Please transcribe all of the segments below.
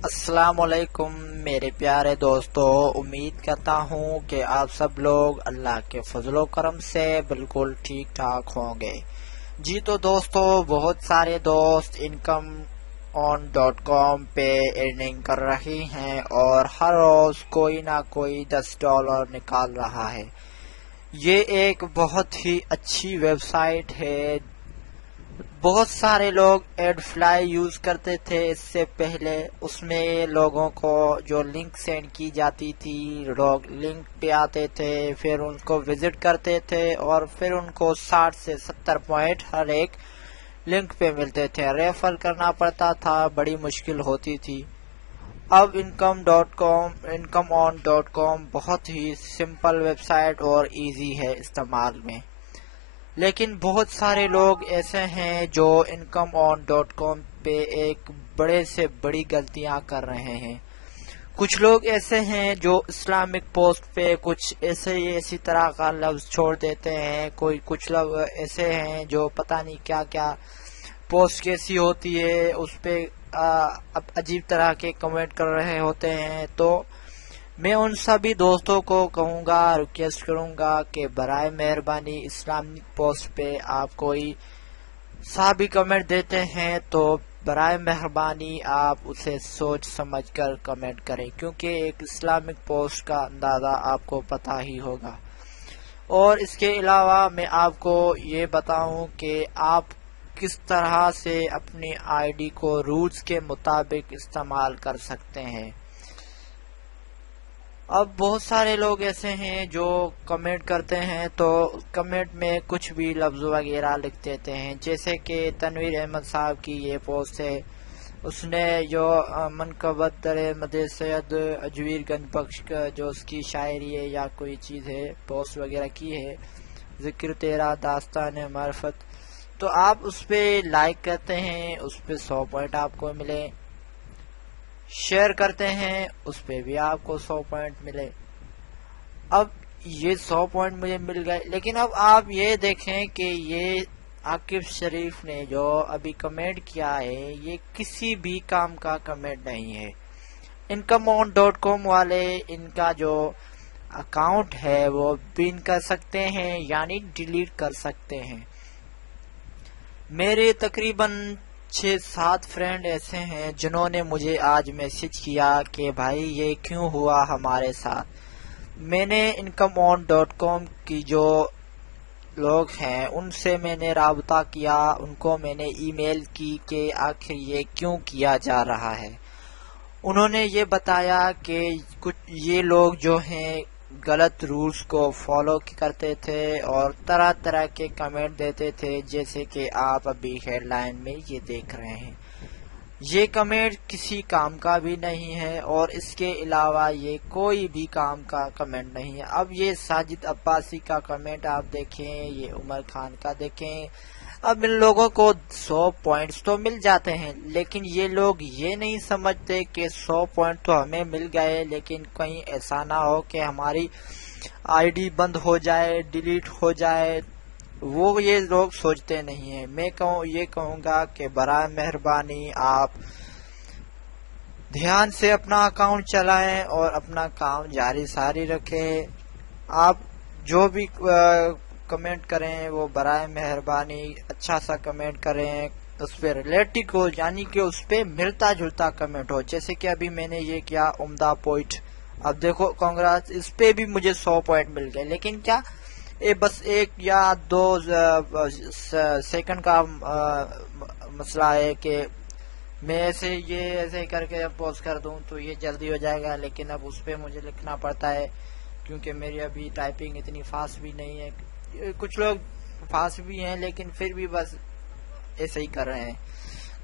السلام علیکم میرے پیارے دوستو، امید کرتا ہوں کہ آپ سب لوگ اللہ کے فضل و کرم سے بالکل ٹھیک ٹھاک ہوں گے۔ جی تو دوستو، بہت سارے دوست انکم آن ڈاٹ کام پہ ارننگ کر رہی ہیں اور ہر روز کوئی نہ کوئی $10 نکال رہا ہے۔ یہ ایک بہت ہی اچھی ویب سائٹ ہے۔ بہت سارے لوگ ایڈ فلائی یوز کرتے تھے اس سے پہلے، اس میں لوگوں کو جو لنک سینڈ کی جاتی تھی، لوگ لنک پہ آتے تھے، پھر ان کو وزٹ کرتے تھے اور پھر ان کو 60 سے 70 پوائنٹ ہر ایک لنک پہ ملتے تھے۔ ریفر کرنا پڑتا تھا، بڑی مشکل ہوتی تھی۔ اب انکم آن ڈاٹ کام بہت ہی سمپل ویب سائٹ اور ایزی ہے استعمال میں، لیکن بہت سارے لوگ ایسے ہیں جو انکم آن ڈاٹ کام پہ ایک بڑے سے بڑی غلطیاں کر رہے ہیں۔ کچھ لوگ ایسے ہیں جو اسلامک پوسٹ پہ کچھ اسی طرح کا لفظ چھوڑ دیتے ہیں، کچھ لوگ ایسے ہیں جو پتہ نہیں کیا کیا پوسٹ کیسی ہوتی ہے اس پہ عجیب طرح کے کمنٹ کر رہے ہوتے ہیں۔ تو میں ان سبھی دوستوں کو کہوں گا، ریکویسٹ کروں گا کہ برائے مہربانی اسلامک پوسٹ پہ آپ کوئی سا بھی کمنٹ دیتے ہیں تو برائے مہربانی آپ اسے سوچ سمجھ کر کمنٹ کریں، کیونکہ ایک اسلامک پوسٹ کا اندازہ آپ کو پتہ ہی ہوگا۔ اور اس کے علاوہ میں آپ کو یہ بتاؤں کہ آپ کس طرح سے اپنی آئی ڈی کو رولز کے مطابق استعمال کر سکتے ہیں۔ اب بہت سارے لوگ ایسے ہیں جو کمنٹ کرتے ہیں تو کمنٹ میں کچھ بھی لفظ وغیرہ لکھ دیتے ہیں، جیسے کہ تنویر احمد صاحب کی یہ پوسٹ ہے۔ اس نے جو منقبت در مد سید اجویر گنج بخش کا جو اس کی شاعری ہے یا کوئی چیز ہے پوسٹ وغیرہ کی ہے، ذکر تیرا داستان معرفت، تو آپ اس پہ لائک کرتے ہیں، اس پہ 100 پوائنٹ آپ کو ملے، شیئر کرتے ہیں اس پہ بھی آپ کو 100 پوائنٹ ملے۔ اب یہ 100 پوائنٹ مجھے مل گئے، لیکن اب آپ یہ دیکھیں کہ یہ عاقب شریف نے جو ابھی کمنٹ کیا ہے یہ کسی بھی کام کا کمنٹ نہیں ہے۔ انکم آن ڈاٹ کام والے ان کا جو اکاؤنٹ ہے وہ پن کر سکتے ہیں، یعنی ڈیلیٹ کر سکتے ہیں۔ میرے تقریباً 6-7 فرینڈ ایسے ہیں جنہوں نے مجھے آج میسج کیا کہ بھائی یہ کیوں ہوا ہمارے ساتھ۔ میں نے انکم آن ڈاٹ کام کی جو لوگ ہیں ان سے میں نے رابطہ کیا، ان کو میں نے ای میل کی کہ آخر یہ کیوں کیا جا رہا ہے۔ انہوں نے یہ بتایا کہ کچھ یہ لوگ جو ہیں غلط رولز کو فالو کرتے تھے اور طرح طرح کے کمنٹ دیتے تھے، جیسے کہ آپ ابھی ہیڈ لائن میں یہ دیکھ رہے ہیں۔ یہ کمنٹ کسی کام کا بھی نہیں ہے اور اس کے علاوہ یہ کوئی بھی کام کا کمنٹ نہیں ہے۔ اب یہ ساجد عباسی کا کمنٹ آپ دیکھیں، یہ عمر خان کا دیکھیں، اب ان لوگوں کو 100 پوائنٹس تو مل جاتے ہیں، لیکن یہ لوگ یہ نہیں سمجھتے کہ 100 پوائنٹ تو ہمیں مل گئے، لیکن کہیں ایسا نہ ہو کہ ہماری آئی ڈی بند ہو جائے، ڈیلیٹ ہو جائے، وہ یہ لوگ سوچتے نہیں ہیں۔ میں یہ کہوں گا کہ برائے مہربانی آپ دھیان سے اپنا اکاؤنٹ چلائیں اور اپنا کام جاری ساری رکھیں۔ آپ جو بھی کمنٹ کریں وہ برائے مہربانی اچھا سا کمنٹ کریں، اس پہ ریلیٹڈ ہو، یعنی کہ اس پہ ملتا جلتا کمنٹ ہو، جیسے کہ ابھی میں نے یہ کیا عمدہ پوائنٹ، اب دیکھو کانگریس، اس پہ بھی مجھے 100 پوائنٹ مل گئے، لیکن کیا بس 1 یا 2 سیکنڈ کا مسئلہ ہے کہ میں ایسے کر کے پوسٹ کر دوں تو یہ جلدی ہو جائے گا، لیکن اب اس پہ مجھے لکھنا پڑتا ہے کیونکہ میری ابھی ٹائپنگ اتنی فاسٹ بھی نہیں ہے۔ کچھ لوگ فاسٹ بھی ہیں لیکن پھر بھی بس ایسے ہی کر رہے ہیں۔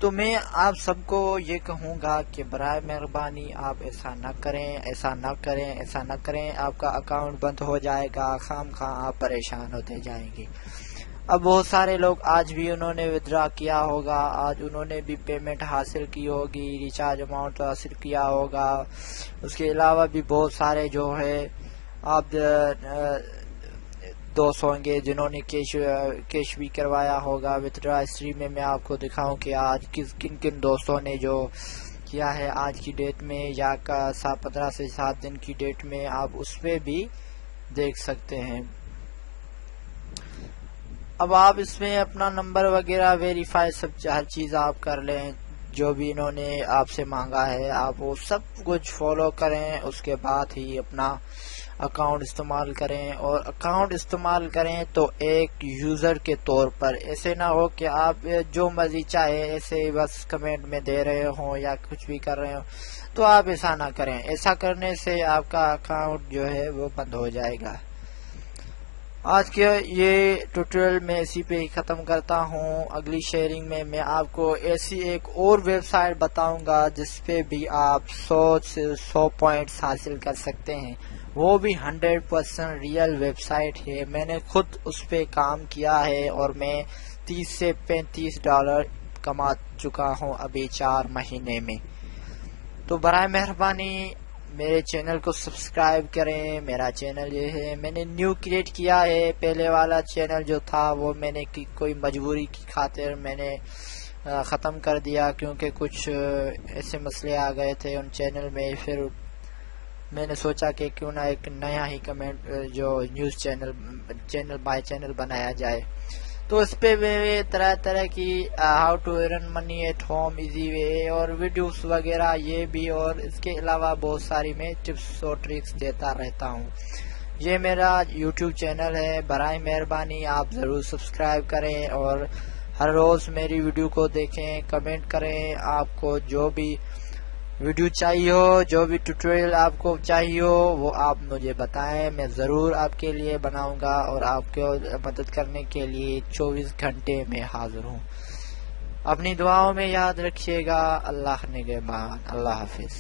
تو میں آپ سب کو یہ کہوں گا کہ برائے مہربانی آپ ایسا نہ کریں، ایسا نہ کریں، ایسا نہ کریں، آپ کا اکاؤنٹ بند ہو جائے گا، خام خواہ آپ پریشان ہوتے جائیں گے۔ اب بہت سارے لوگ آج بھی انہوں نے ودرا کیا ہوگا، آج انہوں نے بھی پیمنٹ حاصل کی ہوگی، ریچارج اماؤنٹ حاصل کیا ہوگا، اس کے علاوہ بھی بہت سارے جو ہے آپ دوست ہوں گے جنہوں نے کیش بھی کروایا ہوگا۔ ودرا ہسٹری میں آپ کو دکھاؤں کہ آج کن کن دوستوں نے جو کیا ہے آج کی ڈیٹ میں یا 15 سے 7 دن کی ڈیٹ میں، آپ اس پہ بھی دیکھ سکتے ہیں۔ اب آپ اس میں اپنا نمبر وغیرہ ویریفائی سب ہر چیز آپ کر لیں، جو بھی انہوں نے آپ سے مانگا ہے آپ وہ سب کچھ فالو کریں، اس کے بعد ہی اپنا اکاؤنٹ استعمال کریں۔ اور اکاؤنٹ استعمال کریں تو ایک یوزر کے طور پر، ایسے نہ ہو کہ آپ جو مرضی چاہے ایسے بس کمنٹ میں دے رہے ہوں یا کچھ بھی کر رہے ہوں، تو آپ ایسا نہ کریں۔ ایسا کرنے سے آپ کا اکاؤنٹ جو ہے وہ بند ہو جائے گا۔ آج کے یہ ٹیوٹوریل میں اسی پہ ہی ختم کرتا ہوں۔ اگلی شیئرنگ میں میں آپ کو ایسی ایک اور ویب سائٹ بتاؤں گا جس پہ بھی آپ 100 سے 100 پوائنٹس حاصل کر سکتے ہیں، وہ بھی 100% ریئل ویب سائٹ ہے۔ میں نے خود اس پہ کام کیا ہے اور میں $30 سے $35 کما چکا ہوں ابھی 4 مہینے میں۔ تو برائے مہربانی میرے چینل کو سبسکرائب کریں۔ میرا چینل یہ ہے، میں نے نیو کریٹ کیا ہے، پہلے والا چینل جو تھا وہ میں نے کوئی مجبوری کی خاطر میں نے ختم کر دیا، کیونکہ کچھ ایسے مسئلے آ گئے تھے ان چینل میں۔ پھر میں نے سوچا کہ کیوں نہ ایک نیا ہی نیوز چینل بائی چینل بنایا جائے۔ تو اس پہ میں طرح طرح کی how to earn money at home easy way اور ویڈیوز وغیرہ یہ بھی، اور اس کے علاوہ بہت ساری میں ٹپس اور ٹرکس دیتا رہتا ہوں۔ یہ میرا یوٹیوب چینل ہے، برائے مہربانی آپ ضرور سبسکرائب کریں اور ہر روز میری ویڈیو کو دیکھیں، کمنٹ کریں۔ آپ کو جو بھی ویڈیو چاہیے ہو، جو بھی ٹیوٹوریل آپ کو چاہیے ہو، وہ آپ مجھے بتائیں، میں ضرور آپ کے لیے بناؤں گا اور آپ کو مدد کرنے کے لیے 24 گھنٹے میں حاضر ہوں۔ اپنی دعاؤں میں یاد رکھیے گا۔ اللہ نگہبان۔ اللہ حافظ۔